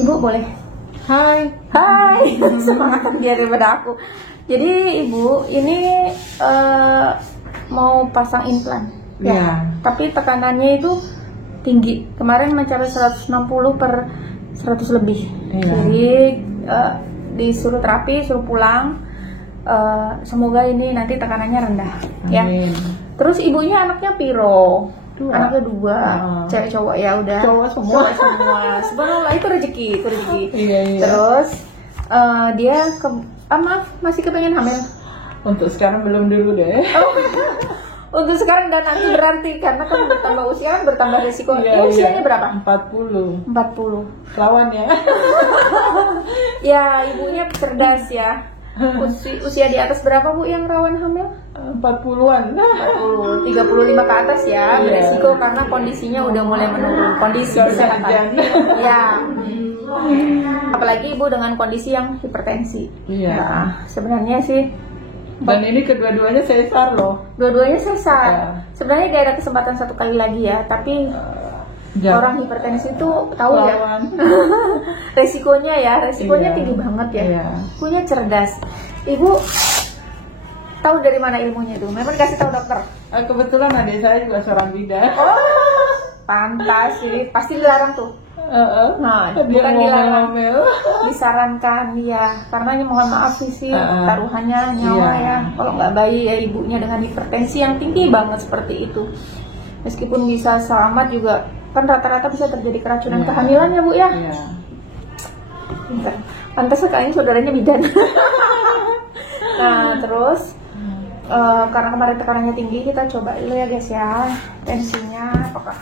Ibu boleh. Hai. Hai. Semangat dia daripada aku. Jadi ibu ini mau pasang implan. Ya. Tapi tekanannya itu tinggi. Kemarin mencapai 160 per 100 lebih. Iya. Jadi disuruh terapi, suruh pulang. Semoga ini nanti tekanannya rendah. Ya. Amin. Terus ibunya anaknya piro? Dua. Anaknya 2, cewek cowok ya udah. Cowok semua. Subhanallah, itu rezeki, itu rezeki. Iya. Terus dia masih kepengen hamil. Untuk sekarang belum dulu deh. Untuk sekarang dan nanti berarti karena kan bertambah usia kan bertambah risiko. Iya, Usianya berapa? 40. 40. Lawan ya. Ya, ibunya cerdas ya. Usia di atas berapa Bu yang rawan hamil? 40-an. 40, 35 ke atas ya. Iya. Beresiko karena kondisinya udah mulai menurun. Kondisi kesehatan. Ya. Apalagi ibu dengan kondisi yang hipertensi. Iya. Nah, sebenarnya sih Dan ini kedua-duanya sesar loh. dua-duanya sesar. Ya. Sebenarnya gak ada kesempatan satu kali lagi ya, tapi orang hipertensi itu tahu ya. Resikonya Iya. tinggi banget ya. Iya. Punya cerdas. Ibu tahu dari mana ilmunya itu? Memang dikasih tahu dokter. Kebetulan adik saya juga seorang bidan. Oh, pantas sih. Pasti dilarang tuh. Nah, Dia bukan dilarang. ngomel-ngomel. Disarankan ya, karena ini mohon maaf sih taruhannya nyawa Iya. ya. Kalau nggak bayi ya ibunya dengan hipertensi yang tinggi banget seperti itu. Meskipun bisa selamat juga kan rata-rata bisa terjadi keracunan Iya. kehamilan ya Bu ya. Iya. Pintar. Pantas kayaknya saudaranya bidan. Nah terus karena kemarin tekanannya tinggi, kita coba dulu ya guys ya tensinya apakah.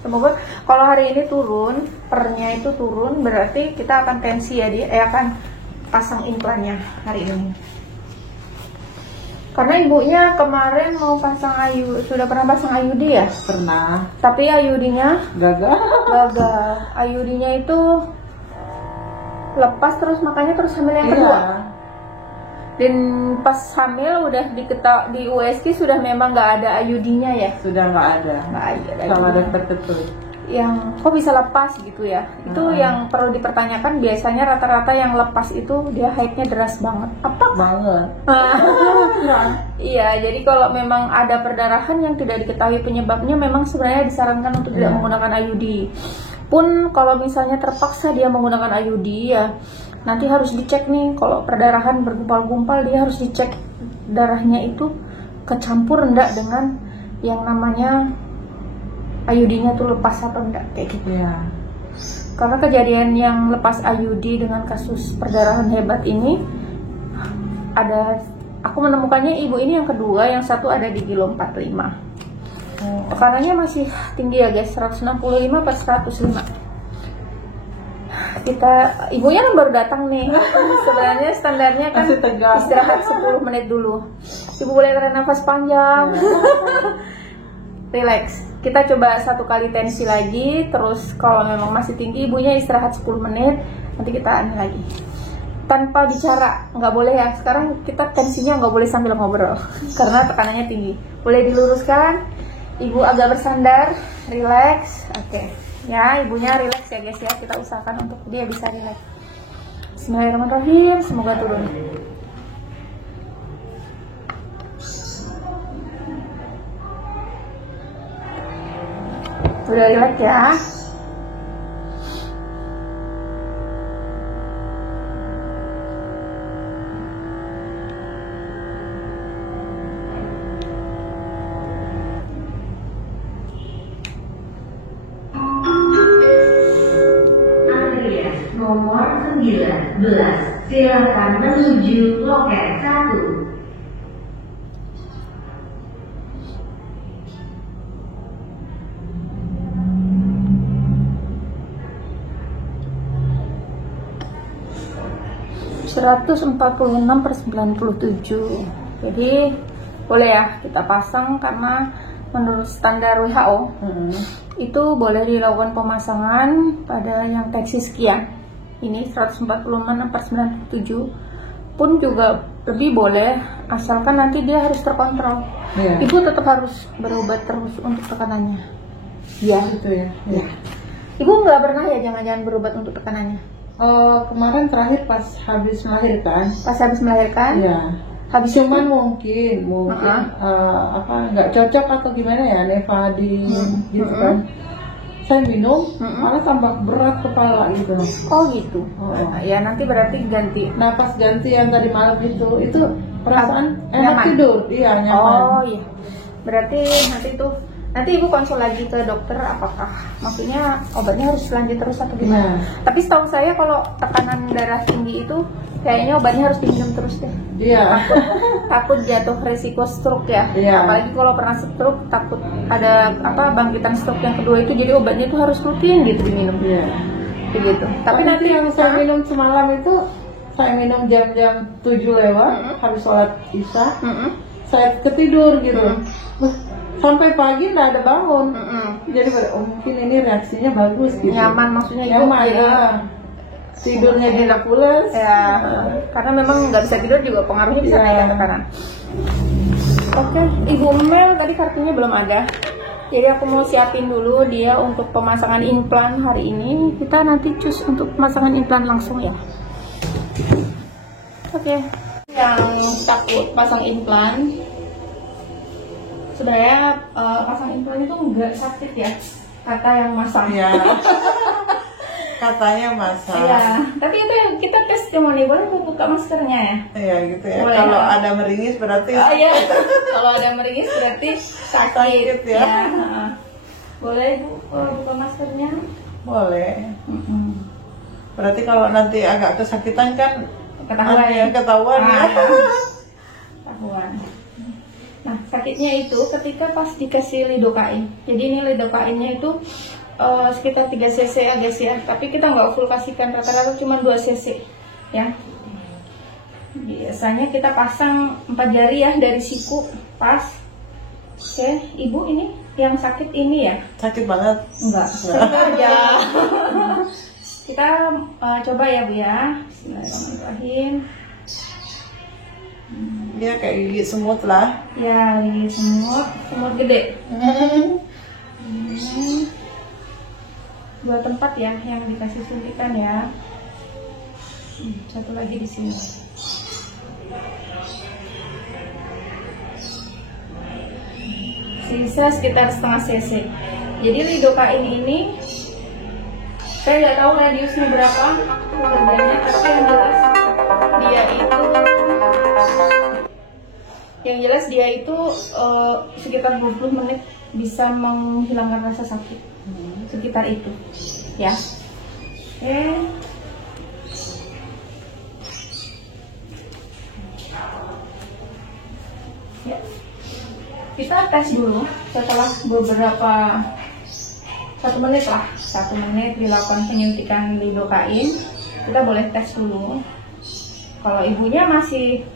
Semoga kalau hari ini turun, pernya itu turun, berarti kita akan tensi ya, dia akan pasang implannya hari ini. Karena ibunya kemarin mau pasang sudah pernah pasang IUD ya? Pernah. Tapi IUD-nya Gagal. IUD-nya itu lepas terus, makanya terus hamil yang Iya. kedua. Dan pas hamil udah di USG sudah memang nggak ada IUD-nya ya? Sudah nggak ada. Nggak ada. Sama dokter Ketut. Yang kok bisa lepas gitu ya? Itu yang perlu dipertanyakan. Biasanya rata-rata yang lepas itu dia haidnya deras banget. Apa? Banget. Iya, jadi kalau memang ada perdarahan yang tidak diketahui penyebabnya, memang sebenarnya disarankan untuk tidak menggunakan IUD. Pun kalau misalnya terpaksa dia menggunakan IUD ya, nanti harus dicek nih, kalau perdarahan bergumpal-gumpal dia harus dicek darahnya itu kecampur enggak dengan yang namanya IUD-nya tuh lepas apa enggak kayak gitu. Iya. Karena kejadian yang lepas IUD dengan kasus perdarahan hebat ini ada, aku menemukannya ibu ini yang kedua, yang satu ada di kilo 45. Tekanannya masih tinggi ya guys, 165 per 105. Ibunya kan baru datang nih. Sebenarnya standarnya kan istirahat 10 menit dulu. Ibu boleh tarik nafas panjang. Relax. Kita coba satu kali tensi lagi. Terus kalau memang masih tinggi, ibunya istirahat 10 menit. Nanti kita ini lagi. Tanpa bicara, nggak boleh ya. Sekarang kita tensinya nggak boleh sambil ngobrol karena tekanannya tinggi. Boleh diluruskan. Ibu agak bersandar, relax. Oke. Ya, ibunya relax ya guys ya. Kita usahakan untuk dia bisa relax. Bismillahirrahmanirrahim. Semoga turun. Udah relax ya. Nomor 19, silakan menuju loket 1. (146/97). Jadi boleh ya kita pasang, karena menurut standar WHO itu boleh dilakukan pemasangan pada yang tensi sekian. Ini 146/97 pun juga lebih boleh, asalkan nanti dia harus terkontrol. Ibu tetap harus berobat terus untuk tekanannya. Ya, itu ya. Ya. Ibu nggak pernah ya jangan-jangan berobat untuk tekanannya? Kemarin terakhir pas habis melahirkan. Pas habis melahirkan? Iya. Habis Cuman mungkin nggak cocok atau gimana ya, Nevadin gitu kan. Saya minum malah tambah berat kepala gitu. Oh gitu. Ya nanti berarti ganti. Nah pas ganti yang tadi malam itu perasaan enak nyaman. tidur, iya nyaman. Oh iya. Berarti nanti ibu konsul lagi ke dokter, apakah maksudnya obatnya harus lanjut terus atau gimana? Tapi setahu saya kalau tekanan darah tinggi itu kayaknya obatnya harus diminum terus deh. Iya. Takut jatuh resiko stroke ya. Iya. Apalagi kalau pernah stroke takut ada bangkitan stroke yang kedua itu, jadi obatnya itu harus rutin gitu diminum. Iya. Begitu. Tapi nanti yang saya minum semalam itu saya minum jam-jam 7 lewat habis sholat isya. Saya ketidur gitu. Sampai pagi nggak ada bangun. Jadi mungkin ini reaksinya bagus gitu. Nyaman maksudnya ibu. Nyaman ya. Tidurnya enak pulas. Ya, karena memang nggak bisa tidur juga pengaruhnya bisa naikkan tekanan. Oke, Ibu Mel tadi kartunya belum ada. Jadi aku mau siapin dulu dia untuk pemasangan implan hari ini. Kita nanti cus untuk pemasangan implan langsung ya. Oke. Yang takut pasang implan, sebenarnya pasang implan itu nggak sakit ya, kata yang masang. Iya. Katanya masa. Iya, tapi itu yang kita testimoni, boleh buka maskernya ya? Iya gitu ya. Boleh, kalau ya? ada meringis berarti. Oh iya, kalau ada meringis berarti sakit ya. Boleh Bu buka maskernya? Boleh. Berarti kalau nanti agak kesakitan kan Ketahuan ya? Ketahuan ya. Ketahuan. Nah, sakitnya itu ketika pas dikasih lidokain. Jadi ini lidokainnya itu sekitar 3 cc ya guys ya, tapi kita nggak full kasihkan, rata-rata cuma 2 cc ya. Biasanya kita pasang 4 jari ya dari siku pas. Oke, Ibu ini yang sakit ini ya? Sakit banget? Enggak, sakit aja. Kita coba ya Bu ya. Bismillahirrahmanirrahim. Dia kayak gigit semut lah. Ya, gigit semut gede. 2 tempat ya yang dikasih suntikan ya. Satu lagi di sini. Sisa sekitar setengah cc. Jadi lidokain ini saya nggak tahu radiusnya berapa harganya, tapi yang jelas dia itu sekitar 20 menit bisa menghilangkan rasa sakit. Sekitar itu ya. Oke. Ya. Kita tes dulu setelah beberapa 1 menit lah, 1 menit dilakukan penyuntikan lidokain. Kita boleh tes dulu. Kalau ibunya masih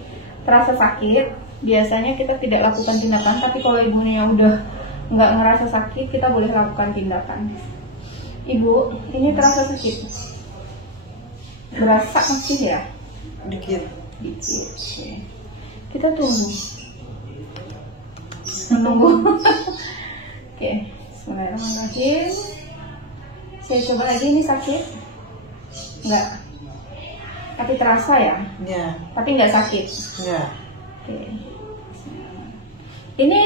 terasa sakit, biasanya kita tidak lakukan tindakan. Tapi kalau ibunya udah nggak ngerasa sakit, kita boleh lakukan tindakan. Ibu, ini terasa sakit? Berasa masih ya? Dikit. Oke. Kita tunggu. Menunggu. Oke, bismillahirrahmanirrahim. Saya coba lagi, ini sakit? Enggak. Tapi terasa ya? Ya. Tapi nggak sakit? Ya. Oke. Ini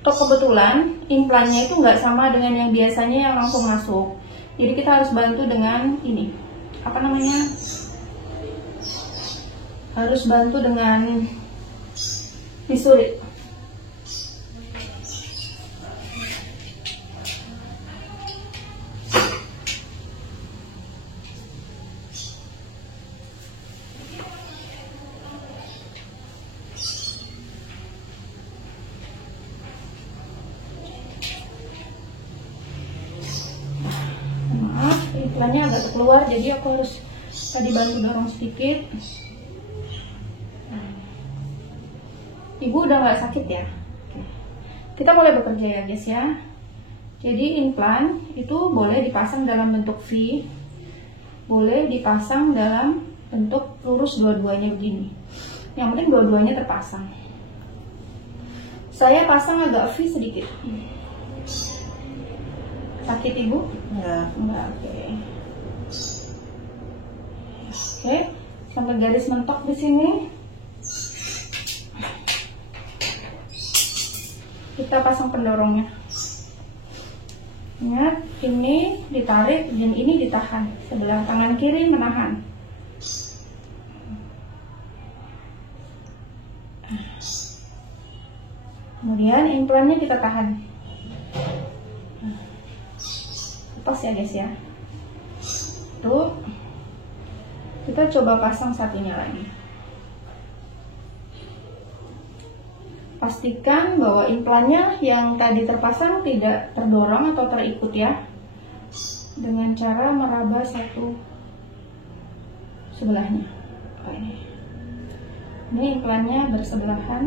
kebetulan implannya itu nggak sama dengan yang biasanya yang langsung masuk. Jadi kita harus bantu dengan ini, apa namanya? Harus bantu dengan bisuri. Implannya agak keluar, jadi aku harus tadi bantu dorong sedikit. Ibu udah nggak sakit ya? Kita boleh bekerja ya guys ya. Jadi implan itu boleh dipasang dalam bentuk V, boleh dipasang dalam bentuk lurus dua-duanya begini. Yang penting dua-duanya terpasang. Saya pasang agak V sedikit. Sakit ibu? Enggak. Enggak, oke. Oke, sampai garis mentok di sini. Kita pasang pendorongnya. Ingat, ini ditarik dan ini ditahan. Sebelah tangan kiri menahan. Kemudian implannya kita tahan. Lepas ya guys ya. Tuh. Kita coba pasang satunya lagi. Pastikan bahwa implannya yang tadi terpasang tidak terdorong atau terikut ya. Dengan cara meraba satu sebelahnya. Oke. Ini implannya bersebelahan.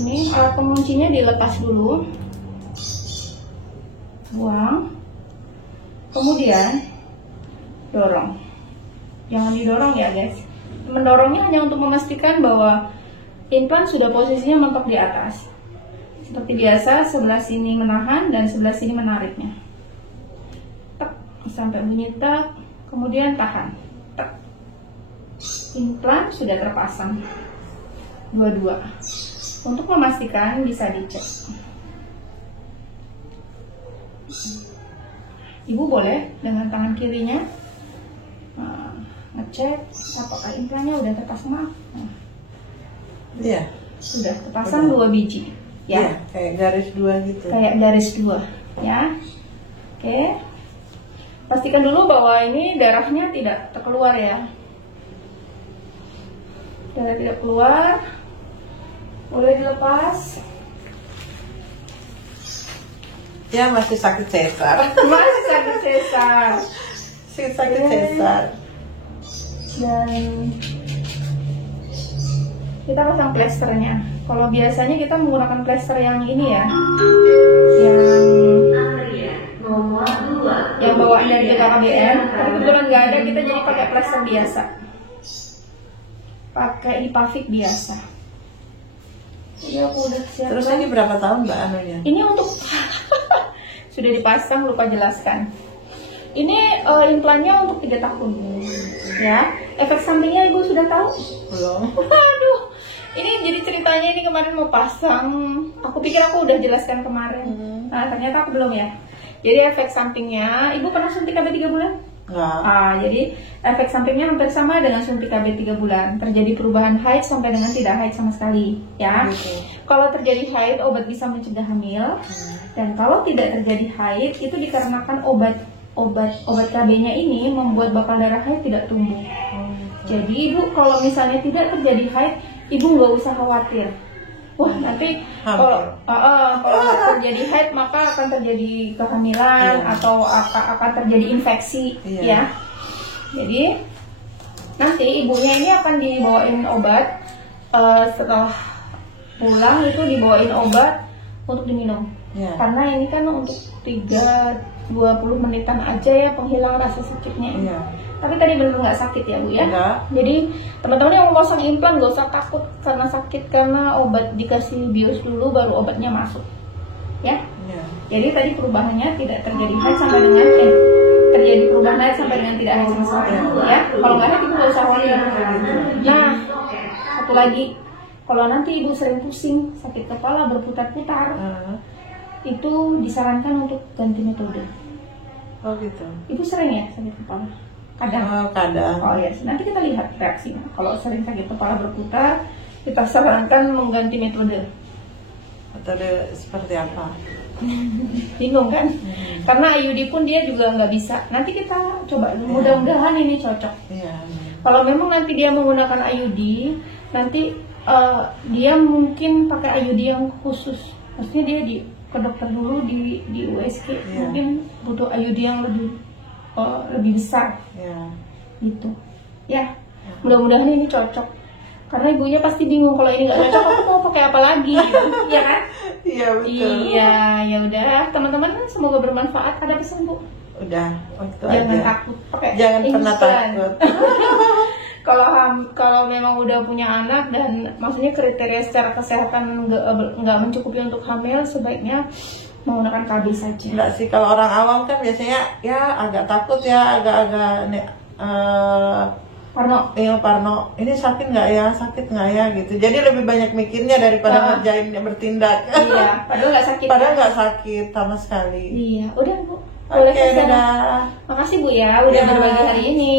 Ini alat penguncinya dilepas dulu. Buang, kemudian dorong. Jangan didorong ya guys. Mendorongnya hanya untuk memastikan bahwa implan sudah posisinya mentok di atas. Seperti biasa, sebelah sini menahan dan sebelah sini menariknya. Tek, sampai bunyi tek, kemudian tahan. Tek. Implan sudah terpasang. Dua-dua. Untuk memastikan bisa dicek. Ibu boleh dengan tangan kirinya ngecek apakah implannya udah terpasang. Iya. Sudah terpasang 2 biji. Ya. Iya, kayak garis 2 gitu. Kayak garis 2, ya. Oke. Pastikan dulu bahwa ini darahnya tidak terkeluar ya. Darah tidak keluar. Boleh dilepas. Ya masih sakit sesar. Masih sakit sesar. Sakit sesar. Dan kita pasang plesternya. Kalau biasanya kita menggunakan plester yang ini ya, yang bawaan dari BKKBN. Tapi kebetulan nggak ada, kita jadi pakai plester biasa, pakai Ipavik biasa. Jadi aku udah siap. Terus ini berapa tahun Mbak anunya? Ini untuk sudah dipasang, lupa jelaskan. Ini implannya untuk 3 tahun. Ya, efek sampingnya Ibu sudah tahu? Belum. Aduh, ini jadi ceritanya ini kemarin mau pasang. Aku pikir aku udah jelaskan kemarin. Nah, ternyata aku belum ya. Jadi efek sampingnya, Ibu pernah suntik KB 3 bulan? Enggak. Jadi efek sampingnya hampir sama dengan suntik KB 3 bulan. Terjadi perubahan haid sampai dengan tidak haid sama sekali, ya. Kalau terjadi haid, obat bisa mencegah hamil. Dan kalau tidak terjadi haid, itu dikarenakan obat KB-nya ini membuat bakal darah haid tidak tumbuh. Jadi Ibu kalau misalnya tidak terjadi haid, Ibu nggak usah khawatir. Wah, nanti kalau terjadi haid maka akan terjadi kehamilan atau akan terjadi infeksi, ya. Jadi nanti ibunya ini akan dibawain obat, setelah pulang itu dibawain obat untuk diminum. Karena ini kan untuk 20 menitan aja ya penghilang rasa sakitnya. Tapi tadi benar nggak sakit ya Bu ya? Jadi teman-teman yang mau pasang implan nggak usah takut karena sakit, karena obat dikasih bios dulu baru obatnya masuk, ya. Jadi tadi perubahannya tidak terjadi haid sampai dengan terjadi perubahan haid sampai dengan tidak haid sama sekali, ya. Kalau nggak haid Ibu nggak usah khawatir. Nah, satu lagi, kalau nanti Ibu sering pusing, sakit kepala, berputar-putar, itu disarankan untuk ganti metode. Oh gitu. Ibu sering ya sakit kepala? Kadang. Kadang. Oh ya, nanti kita lihat reaksinya. Kalau sering sakit kepala berputar, kita sarankan mengganti metode. Metode seperti apa? Bingung kan? Karena IUD pun dia juga nggak bisa. Nanti kita coba, mudah-mudahan ini cocok. Kalau memang nanti dia menggunakan IUD, nanti dia mungkin pakai IUD yang khusus. Maksudnya dia ke dokter dulu di USG, mungkin butuh IUD yang lebih besar, gitu, ya. Mudah-mudahan ini cocok, karena ibunya pasti bingung kalau ini nggak cocok, aku mau pakai apa lagi, gitu, ya kan? Iya betul. Iya, ya udah, teman-teman, semoga bermanfaat. Ada pesan Bu? udah waktu Jangan aja. takut pakai Jangan pernah instan. takut. Kalau memang udah punya anak dan maksudnya kriteria secara kesehatan nggak mencukupi untuk hamil, sebaiknya menggunakan KB saja. Enggak sih, kalau orang awam kan biasanya ya agak takut ya, agak-agak Parno. Parno, ini sakit nggak ya gitu. Jadi lebih banyak mikirnya daripada ngerjain bertindak. Iya, padahal nggak sakit. Padahal nggak sakit sama sekali. Iya, udah Bu. Boleh Oke, selesai. dadah. Makasih Bu ya, udah Ya. berbagi hari ini.